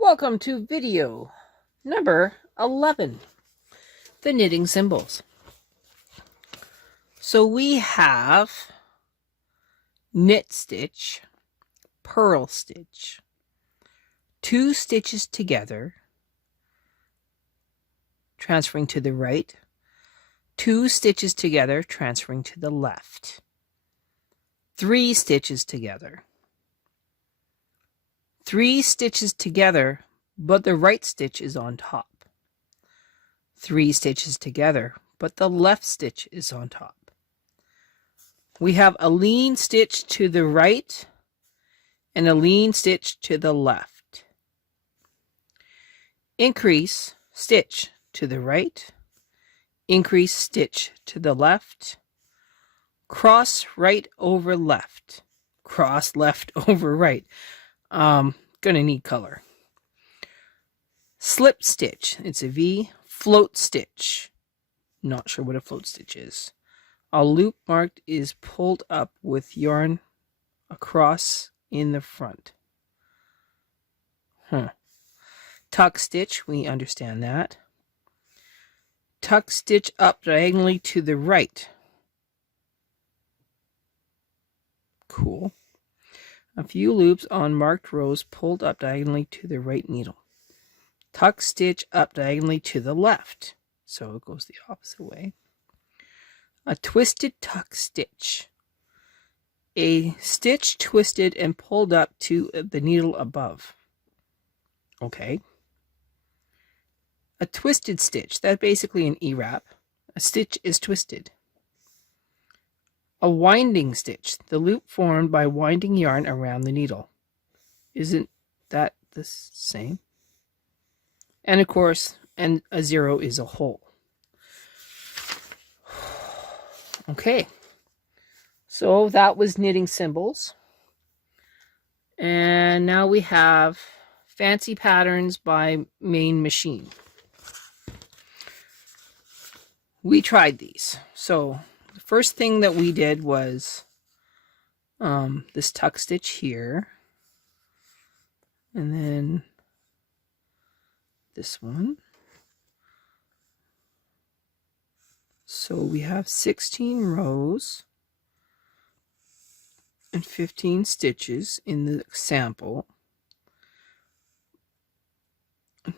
Welcome to video number 11, the knitting symbols. So we have knit stitch, purl stitch, 2 stitches together, transferring to the right, 2 stitches together, transferring to the left, 3 stitches together, 3 stitches together, but the right stitch is on top. 3 stitches together, but the left stitch is on top. We have a lean stitch to the right and a lean stitch to the left. Increase stitch to the right, increase stitch to the left, cross right over left, cross left over right. Gonna need color. Slip stitch, it's a V. Float stitch, not sure what a float stitch is. A loop marked is pulled up with yarn across in the front. Tuck stitch, we understand that. Tuck stitch up diagonally to the right. Cool. A few loops on marked rows pulled up diagonally to the right needle. Tuck stitch up diagonally to the left. So it goes the opposite way. A twisted tuck stitch. A stitch twisted and pulled up to the needle above. Okay. A twisted stitch. That's basically an E-wrap. A stitch is twisted. A winding stitch, the loop formed by winding yarn around the needle. Isn't that the same? And of course, and a 0 is a hole. Okay, so that was knitting symbols. And now we have fancy patterns by Main Machine. We tried these. So the first thing that we did was this tuck stitch here, and then this one. So we have 16 rows and 15 stitches in the sample.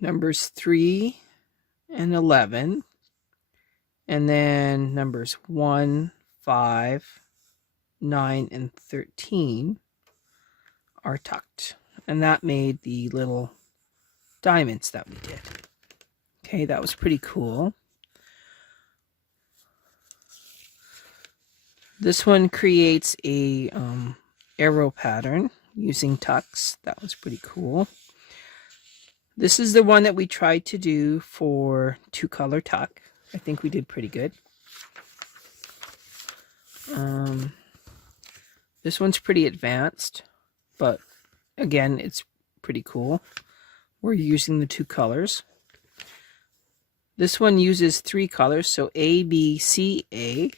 Numbers 3 and 11. And then numbers 1, 5, 9, and 13 are tucked. And that made the little diamonds that we did. Okay, that was pretty cool. This one creates a arrow pattern using tucks. That was pretty cool. This is the one that we tried to do for 2-color tuck. I think we did pretty good. This one's pretty advanced, but again, it's pretty cool. We're using the 2 colors. This one uses 3 colors, so A, B, C, A.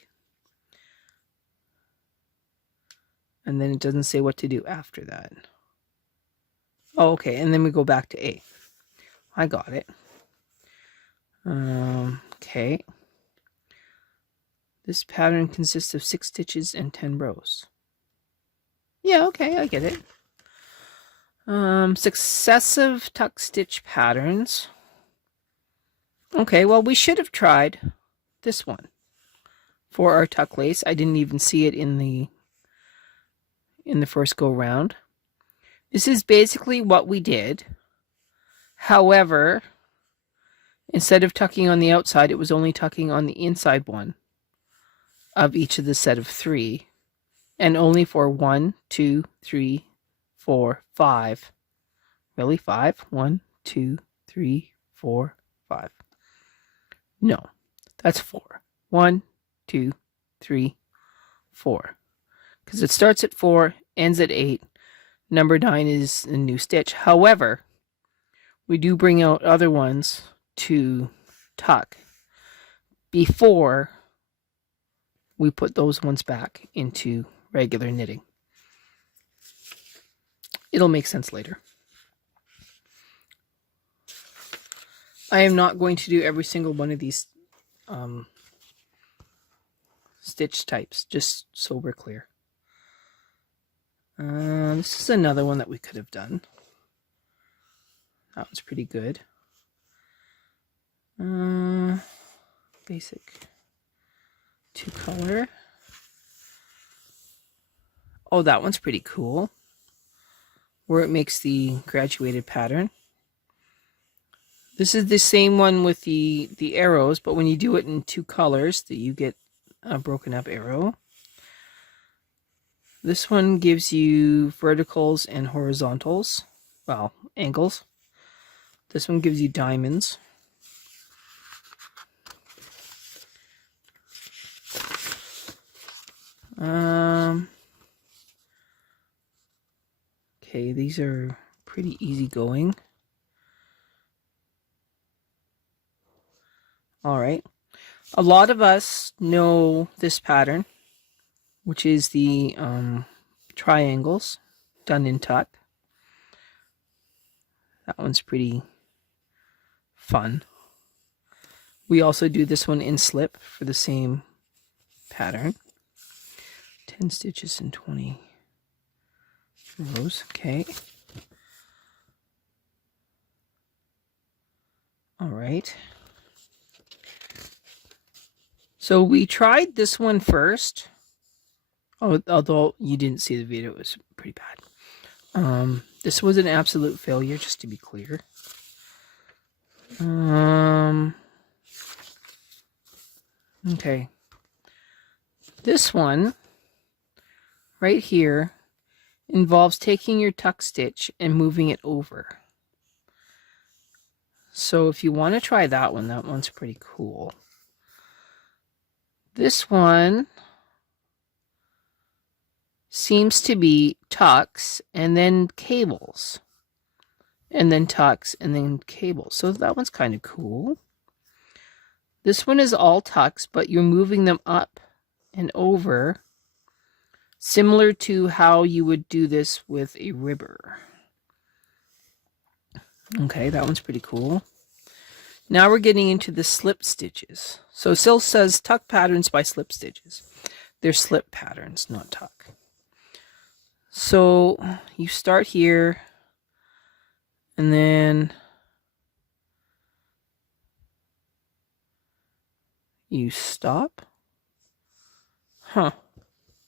And then it doesn't say what to do after that. Oh, okay, and then we go back to A. I got it. Okay. This pattern consists of 6 stitches and 10 rows. Yeah, okay, I get it. Successive tuck stitch patterns. Okay, well, we should have tried this one for our tuck lace. I didn't even see it in the first go round. This is basically what we did. However, instead of tucking on the outside, it was only tucking on the inside one of each of the set of 3, and only for 1, 2, 3, 4, 5. Really, 5? 1, 2, 3, 4, 5. No, that's 4. 1, 2, 3, 4. Because it starts at 4, ends at 8. Number 9 is a new stitch. However, we do bring out other ones to tuck before we put those ones back into regular knitting. It'll make sense later. I am not going to do every single one of these stitch types, just so we're clear. This is another one that we could have done. That one's pretty good. Basic 2-color. Oh, that one's pretty cool, where it makes the graduated pattern. This is the same one with the arrows, but when you do it in 2 colors, that you get a broken up arrow. This one gives you verticals and horizontals, well, angles. This one gives you diamonds. Okay, these are pretty easy going. All right. A lot of us know this pattern, which is the triangles done in tuck. That one's pretty fun. We also do this one in slip for the same pattern. 10 stitches and 20 rows. Okay. All right. So we tried this one first. Oh, although you didn't see the video, it was pretty bad. This was an absolute failure, just to be clear. Okay. This one right here involves taking your tuck stitch and moving it over. So if you want to try that one's pretty cool. This one seems to be tucks and then cables, and then tucks and then cables. So that one's kind of cool. This one is all tucks, but you're moving them up and over, similar to how you would do this with a ribber. Okay, that one's pretty cool. Now we're getting into the slip stitches. So it still says tuck patterns by slip stitches. They're slip patterns, not tuck. So you start here, and then you stop. Huh,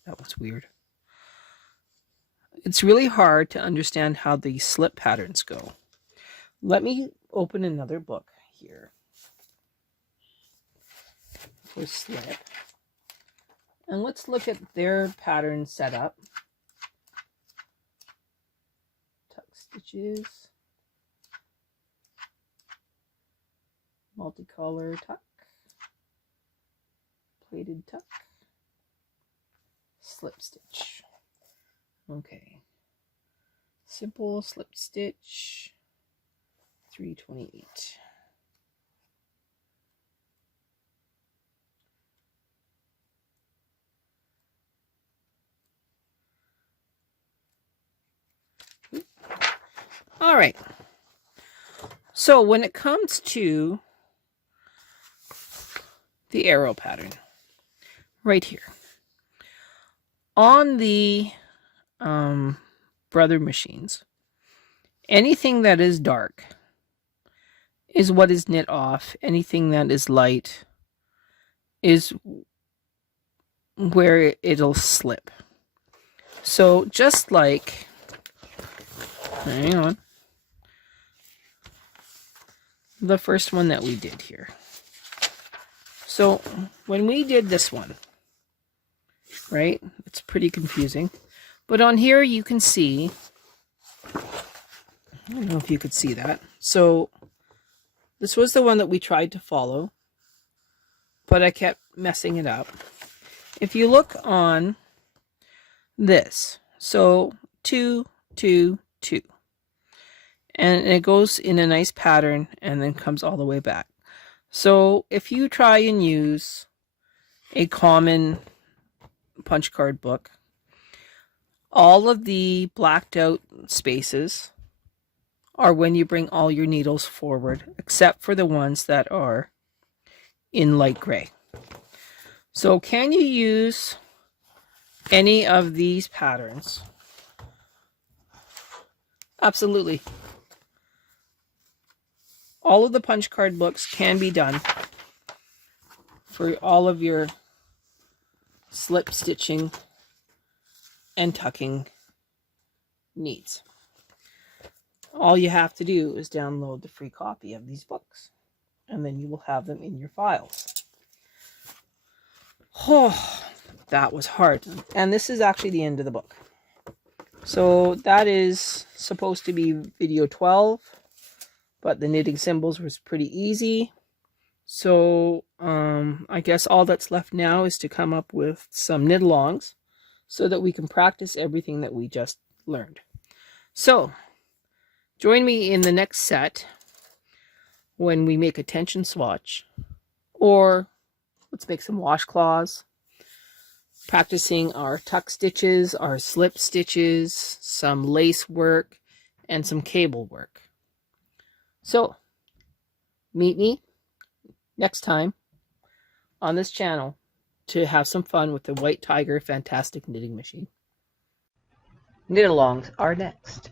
that was weird. It's really hard to understand how the slip patterns go. Let me open another book here for slip, and let's look at their pattern setup. Tuck stitches, multicolor tuck, plated tuck, slip stitch. Okay, simple slip stitch, 328. All right. So when it comes to the arrow pattern, right here, on the brother machines, anything that is dark is what is knit off. Anything that is light is where it'll slip. So just like, hang on, the first one that we did here. So when we did this one, right, it's pretty confusing, but on here you can see, I don't know if you could see that. So this was the one that we tried to follow, but I kept messing it up. If you look on this, so 2, 2, 2, and it goes in a nice pattern and then comes all the way back. So if you try and use a common punch card book, all of the blacked out spaces are when you bring all your needles forward, except for the ones that are in light gray. So can you use any of these patterns? Absolutely. All of the punch card books can be done for all of your slip stitching and tucking needs. All you have to do is download the free copy of these books, and then you will have them in your files. Oh, that was hard. And this is actually the end of the book. So that is supposed to be video 12, but the knitting symbols was pretty easy. So I guess all that's left now is to come up with some knit-alongs so that we can practice everything that we just learned. So join me in the next set when we make a tension swatch, or let's make some washcloths, practicing our tuck stitches, our slip stitches, some lace work, and some cable work. So meet me next time on this channel to have some fun with the White Tiger Fantastic Knitting Machine. Knit-alongs are next.